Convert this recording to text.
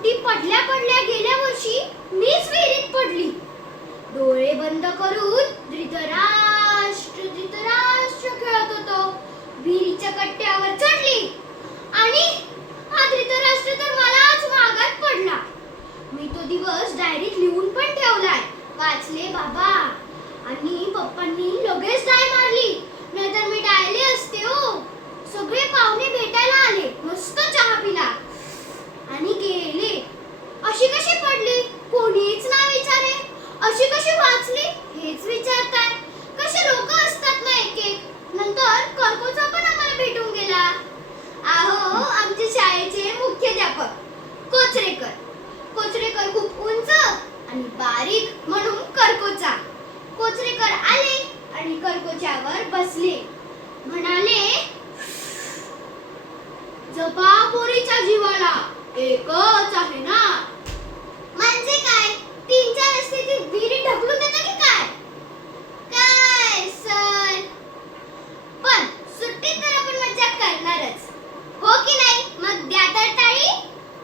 सुट्टी पडल्या पडल्या गेल्या वर्षी मीच विहिरीत पडली. डोळे बंद करून धृतराष्ट्र धृतराष्ट्र खेळत होतो. विहिरीच्या कट्ट्यावर चढली आणि हा धृतराष्ट्र तर मलाच मागात पडला. मी तो दिवस डायरीत लिहून पण ठेवलाय. वाचले बाबा. आणि पप्पांनी लगेच डाय मारली, नाहीतर मी डायले असते हो. सगळे पाहुणे भेटायला आले, मस्त चहा पिला आणि गेले. अशी कशी पडली कोणीच ना विचारे. अशी कशी वाचली हेच विचारताय. कसे लोक असतात ना एक एक. नंतर कर्कोचा पण आम्हाला भेटून गेला. आहो आमच्या शाळेचे मुख्याध्यापक कोचरेकर. कोचरेकर खूप उंच आणि बारीक म्हणून कर्कोचा. कोचरेकर आले आणि कर्कोच्यावर बसले. म्हणाले, जपा पोरीच्या जीवाला, एकच आहे ना. म्हणजे काय? 3-4 रस्ते ती विहिरीत ढकलून